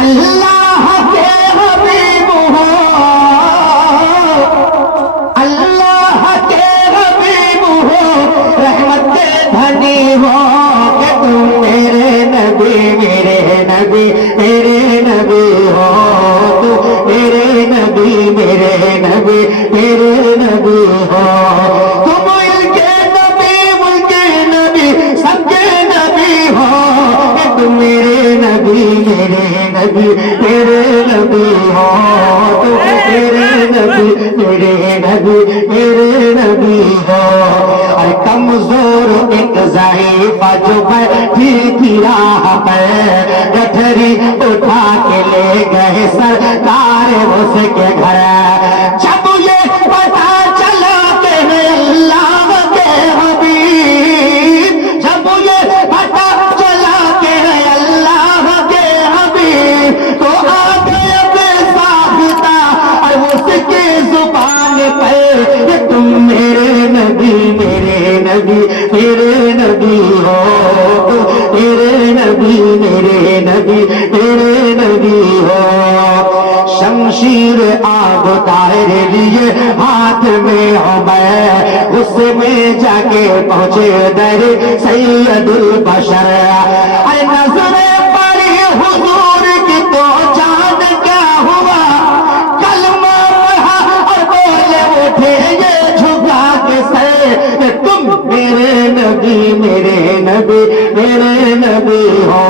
اللہ کے حبیب ہو، اللہ کے حبیب ہو، رحمت کے دھنی ہو کہ تم میرے نبی میرے نبی میرے نبی ہو، تو میرے نبی میرے نبی میرے نبی ہو، تم ملک کے نبی سب کے نبی ہو کہ تم میرے نبی میرے نبی میرے نبی ہو، تو میرے نبی میرے نبی میرے نبی ہو۔ اور کمزور ایک ضعیفہ جو بیٹھی تھی راہ پہ، گٹھری اٹھا کے لے گئے سرکار اس کے گھر، جب یہ پتا چلا کہ اللہ کے حبیب، جب یہ پتا چلا کہ اللہ کے حبیب، تو آ گیا بے ساختہ اور اس کی زبان پہ کہ تم میرے نبی میرے نبی میرے نبی ہو، تو میرے نبی میرے نبی میرے نبی ہو۔ شمشیر آگ تارے لیے ہاتھ میں عمر، اس میں جا کے پہنچے در سید البشر، ارے نظر پڑی حضور کی تو جان کیا ہوا، کلمہ پڑھا اور بولے اٹھے یہ جھکا کے سر کہ تم میرے نبی میرے نبی میرے نبی ہو،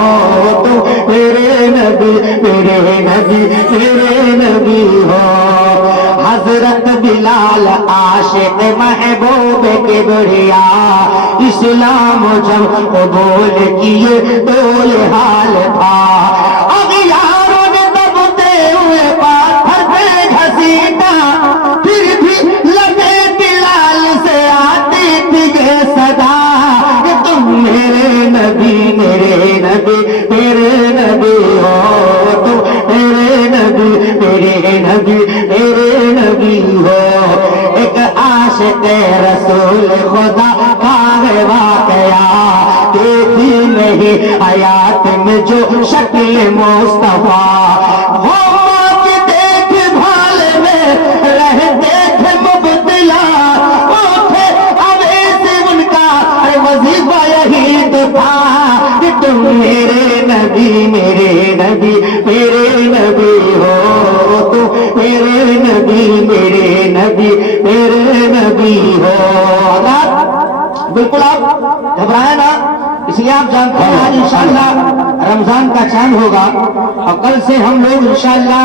تو میرے نبی میرے نبی میرے نبی ہو۔ حضرت بلال عاشق محبوب کبریا، اسلام جب قبول کیے دول حال تھا، اغیاروں نے دبتے ہوئے پاتھر پہ گھسیٹا، پھر بھی لگے بلال سے آتی تھی یہ صدا کہ تم میرے نبی میرے نبی میرے نبی ہو، تم میرے نبی میرے نبی میرے نبی ہو۔ ایک عاشق رسول خدا کا ہے واقعہ، دیکھی نہیں حیات میں جو شکل مصطفیٰ، وہ ماں کی دیکھ بھال میں رہتے تھے مبتلا، وہ تھے اویس ان کا وظیفہ یہی تو تھا کہ تم میرے نبی میرے نبی میرے نبی ہو، تو میرے نبی میرے نبی میرے نبی ہو۔ بالکل آپ گھبرائیں نا، اس لیے آپ جانتے ہیں آج انشاءاللہ رمضان کا چاند ہوگا، اور کل سے ہم لوگ انشاءاللہ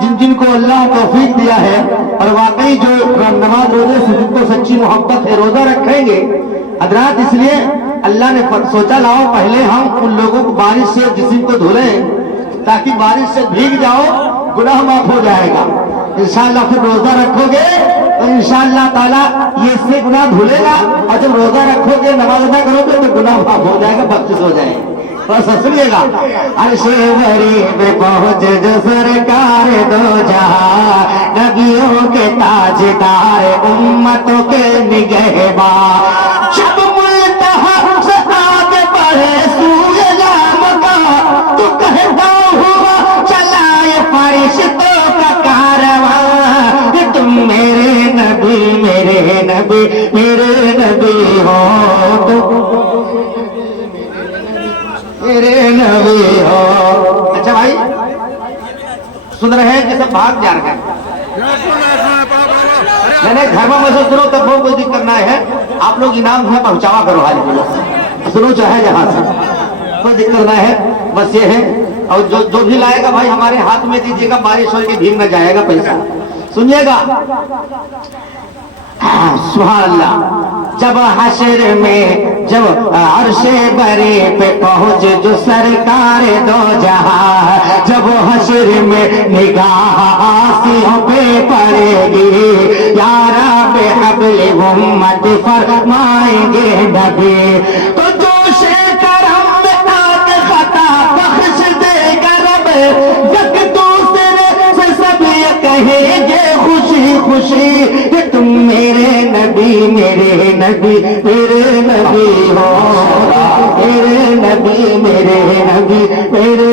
جن جن کو اللہ توفیق دیا ہے اور واقعی جو نماز روزے سے جن کو سچی محبت ہے روزہ رکھیں گے حضرات، اس لیے اللہ نے سوچا لاؤ پہلے ہم ان لوگوں کو بارش سے جسم کو دھلیں تاکہ بارش سے بھیگ جاؤ، گناہ معاف ہو جائے گا۔ انشاءاللہ پھر روزہ رکھو گے تو انشاءاللہ تعالیٰ یہ اس سے گناہ دھلے گا، اور جب روزہ رکھو گے نماز ادا کرو گے تو گناہ معاف ہو جائے گا، بخشش ہو جائے گا۔ بس سنیے گا، عرش غریب پہنچ جو سرکار دو جہاں، نبیوں کے تاجدار امتوں کے نگہباں، جب ملتہا سے آگے بڑھے سوئے جام کا، تو کہتا ہوا چلائے فرشتوں کا کارواں کہ تم میرے نبی میرے نبی میرے نبی ہو، تو میرے نبی ہو۔ اچھا بھائی سن رہے ہیں کہ سب بھاگ جا رہے ہیں، میں نے گھر میں مسجد سنو تب وہ کوئی ذکر نہ ہے، آپ لوگ انعام ہے پہنچاوا کرو، حاجی کو سنو چاہے جہاں سے، کوئی ذکر نہ ہے، بس یہ ہے۔ اور جو بھی لائے گا بھائی ہمارے ہاتھ میں دیجیے گا، بارش ہو کے بھیگ نہ جائے گا پیسہ، سنیے گا۔ سبحان اللہ۔ جب حشر میں جب عرش بری پہ پہنچ جو سرکار دو جہاں، جب حشر میں نگاہ آسیوں پہ پڑے گی، یا رب حبل امت فرمائیں گے نبی، تو جوش کرم میں آگ خطا بخش دے گا رب، یک دوسرے سے سب یہ کہیں گے خوشی خوشی کہ تم میرے نبی میرے نبی میرے نبی ہو، میرے نبی میرے نبی میرے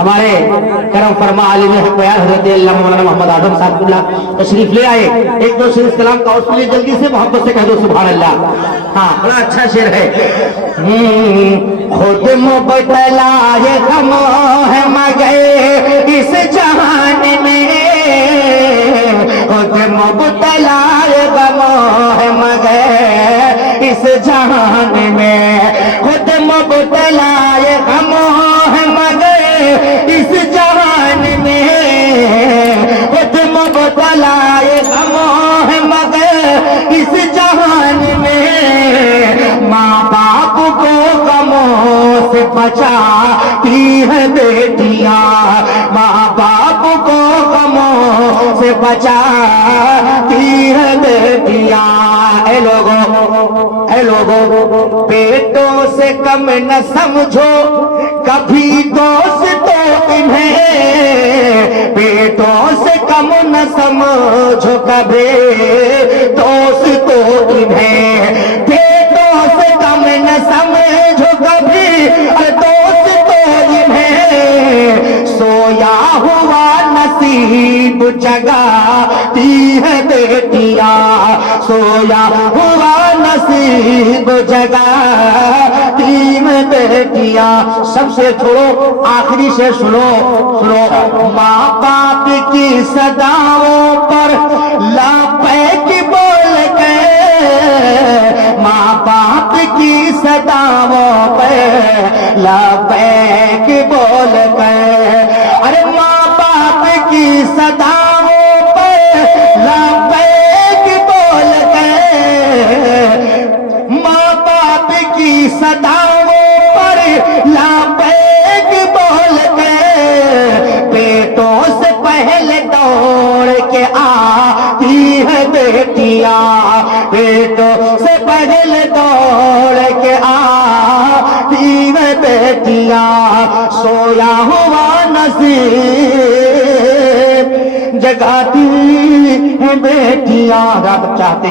ہمارے کرم فرما عالم حق بیان حضرت علامہ مولانا محمد اعظم صاحب اللہ تشریف لے آئے. ایک دو شعر کلام کا اس لیے جلدی سے محبت سے کہہ دو سبحان اللہ. ہاں بڑا اچھا شعر ہے. خود مبتلا غم ہے مگر اس جہان میں، خود مبتلا غم ہے مگر اس جہان میں، خود مبتلا غم ہے مگر اس جہان میں، خود مبتلا غم ہے مگر اس جہان میں، ماں باپ کو غموں سے بچاتی ہے بیٹیاں، ماں باپ کو غموں سے بچاتی ہے بیٹیاں. اے لوگوں پیٹوں سے کم نہ سمجھو کبھی دوستوں انہیں، پیٹوں سے کم نہ سمجھو کبھی دوستوں انہیں، پیٹوں سے کم نہ سمجھو کبھی دوستوں انہیں، سویا ہوا نصیب جگاتی ہے بیٹیاں، سویا ہوا نصیب جگاتی ہے بیٹیاں. سب سے چھوڑو آخری سے سنو. ماں باپ کی صداؤں پر لبیک بول کے، ماں باپ کی صداؤں پر لبیک بول کے، ارے ماں باپ کی صداؤں پر لبیک بول کے، ماں باپ کی صداؤں پر لبیک بول کے، پیٹوں سے پہلے دوڑ کے آتی ہے بیٹیاں، پیٹوں سے پہلے دوڑ کے آتی ہے بیٹیاں، سویا ہوا نصیب جگاتی ہے بیٹیاں. رب چاہتے